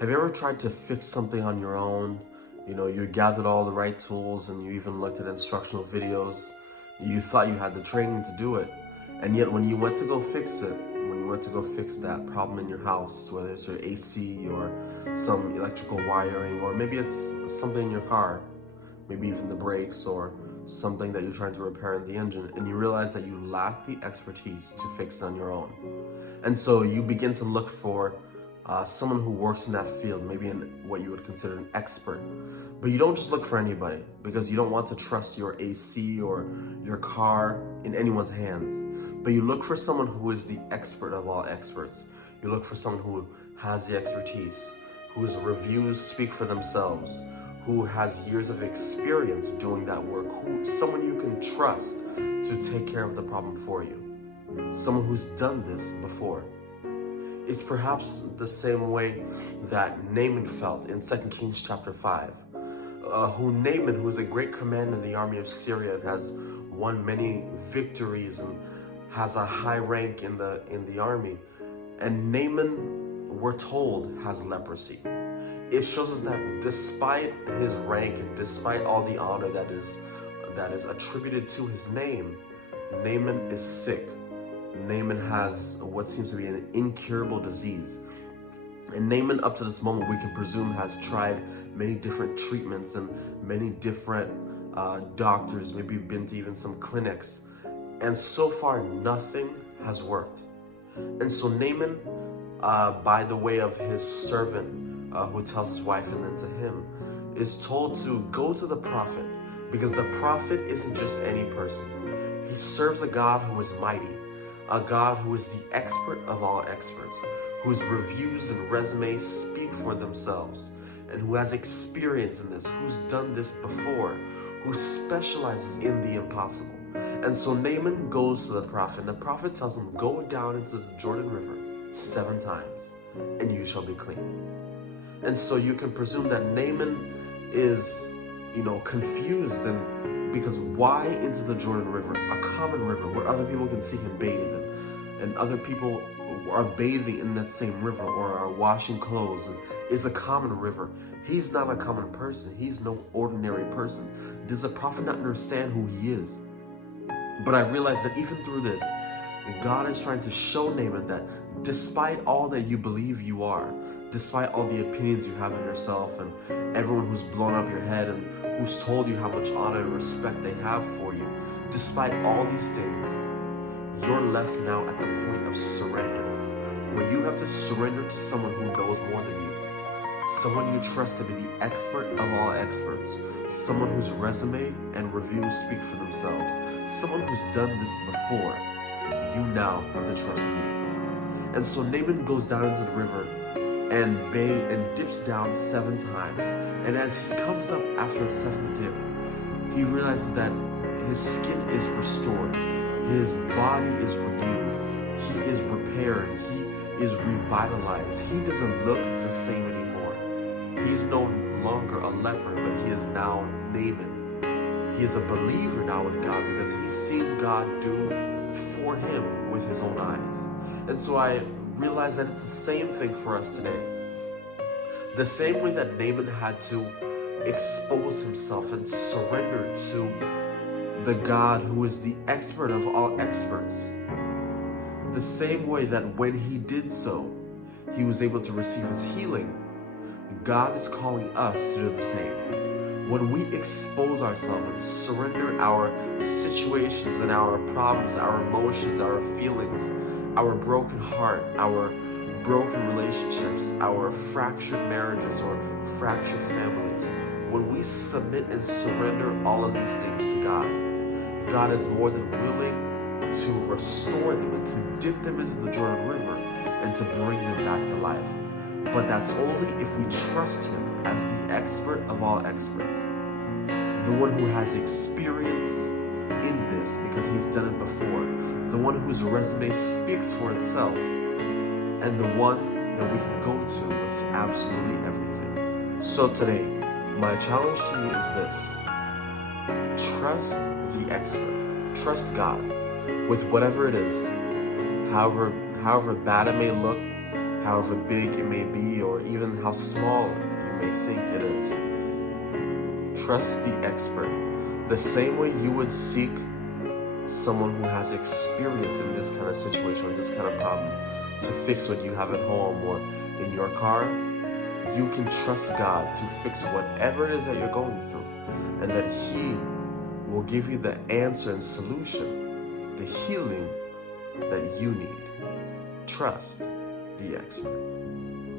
Have you ever tried to fix something on your own? You gathered all the right tools and you even looked at instructional videos. You thought you had the training to do it. And yet when you went to go fix it, when you went to go fix that problem in your house, whether it's your AC or some electrical wiring, or maybe it's something in your car, maybe even the brakes or something that you're trying to repair in the engine, and you realize that you lack the expertise to fix it on your own. And so you begin to look for someone who works in that field, maybe in what you would consider an expert. But you don't just look for anybody, because you don't want to trust your AC or your car in anyone's hands. But you look for someone who is the expert of all experts. You look for someone who has the expertise, whose reviews speak for themselves, who has years of experience doing that work, someone you can trust to take care of the problem for you, someone who's done this before. It's perhaps the same way that Naaman felt in 2 Kings chapter 5. Naaman, who is a great commander in the army of Syria and has won many victories and has a high rank in the army. And Naaman, we're told, has leprosy. It shows us that despite his rank and despite all the honor that is attributed to his name, Naaman is sick. Naaman has what seems to be an incurable disease. And Naaman, up to this moment, we can presume, has tried many different treatments and many different doctors, maybe been to even some clinics. And so far, nothing has worked. And so Naaman, by the way of his servant, who tells his wife and then to him, is told to go to the prophet, because the prophet isn't just any person. He serves a God who is mighty, a God who is the expert of all experts, whose reviews and resumes speak for themselves, and who has experience in this, who's done this before, who specializes in the impossible. And so Naaman goes to the prophet, and the prophet tells him, go down into the Jordan River 7 times, and you shall be clean. And so you can presume that Naaman is, confused, and because why into the Jordan River, a common river where other people can see him bathe, and other people are bathing in that same river or are washing clothes, and is a common river. He's not a common person. He's no ordinary person. Does the prophet not understand who he is? But I realize that even through this, God is trying to show Naaman that despite all that you believe you are, despite all the opinions you have of yourself and everyone who's blown up your head and who's told you how much honor and respect they have for you, despite all these things, you're left now at the point of surrender, where you have to surrender to someone who knows more than you, someone you trust to be the expert of all experts, someone whose resume and reviews speak for themselves, someone who's done this before. You now have to trust me. And so Naaman goes down into the river and dips down 7 times. And as he comes up after a 7th dip, he realizes that his skin is restored, his body is renewed, he is repaired, he is revitalized. He doesn't look the same anymore. He's no longer a leper, but he is now Naaman. He is a believer now in God because he's seen God do for him with his own eyes. And so I realize that it's the same thing for us today. The same way that Naaman had to expose himself and surrender to the God who is the expert of all experts. The same way that when he did so, he was able to receive his healing. God is calling us to do the same. When we expose ourselves and surrender our situations and our problems, our emotions, our feelings, our broken heart, our broken relationships, our fractured marriages or fractured families, when we submit and surrender all of these things to God, God is more than willing to restore them and to dip them into the Jordan River and to bring them back to life. But that's only if we trust him as the expert of all experts, the one who has experience in this because he's done it before, the one whose resume speaks for itself, and the one that we can go to with absolutely everything. So today, my challenge to you is this: trust the expert, trust God with whatever it is, however bad it may look, however big it may be, or even how small you may think it is. Trust the expert. The same way you would seek someone who has experience in this kind of situation or this kind of problem to fix what you have at home or in your car, you can trust God to fix whatever it is that you're going through, and that He will give you the answer and solution, the healing that you need. Trust the expert.